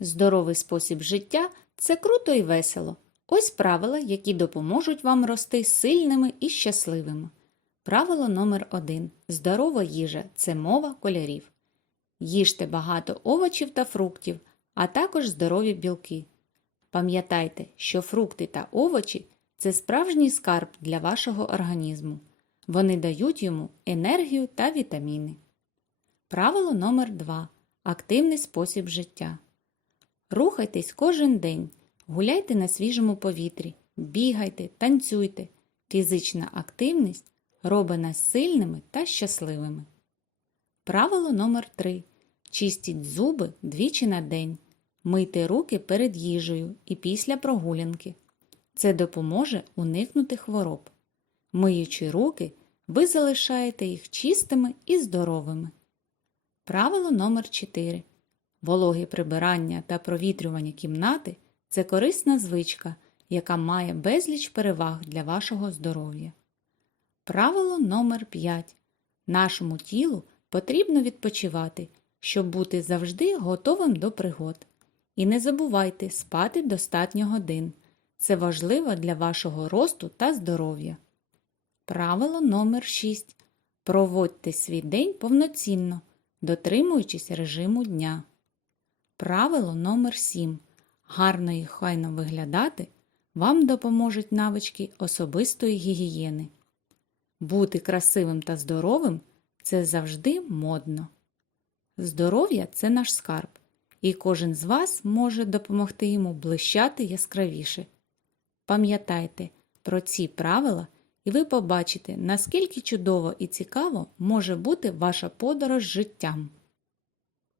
Здоровий спосіб життя це круто і весело. Ось правила, які допоможуть вам рости сильними і щасливими. Правило номер 1 Здорова їжа це мова кольорів. Їжте багато овочів та фруктів, а також здорові білки. Пам'ятайте, що фрукти та овочі це справжній скарб для вашого організму. Вони дають йому енергію та вітаміни. Правило номер 2 Активний спосіб життя. Рухайтесь кожен день, гуляйте на свіжому повітрі, бігайте, танцюйте. Фізична активність робить нас сильними та щасливими. Правило номер 3 Чистіть зуби двічі на день. Мийте руки перед їжею і після прогулянки. Це допоможе уникнути хвороб. Миючи руки, ви залишаєте їх чистими і здоровими. Правило номер 4 Вологе прибирання та провітрювання кімнати це корисна звичка, яка має безліч переваг для вашого здоров'я. Правило номер 5 Нашому тілу потрібно відпочивати, щоб бути завжди готовим до пригод. І не забувайте спати достатньо годин. Це важливо для вашого росту та здоров'я. Правило номер 6 Проводьте свій день повноцінно, дотримуючись режиму дня. Правило номер 7 Гарно і хайно виглядати вам допоможуть навички особистої гігієни. Бути красивим та здоровим це завжди модно. Здоров'я це наш скарб, і кожен з вас може допомогти йому блищати яскравіше. Пам'ятайте про ці правила, і ви побачите, наскільки чудово і цікаво може бути ваша подорож життям.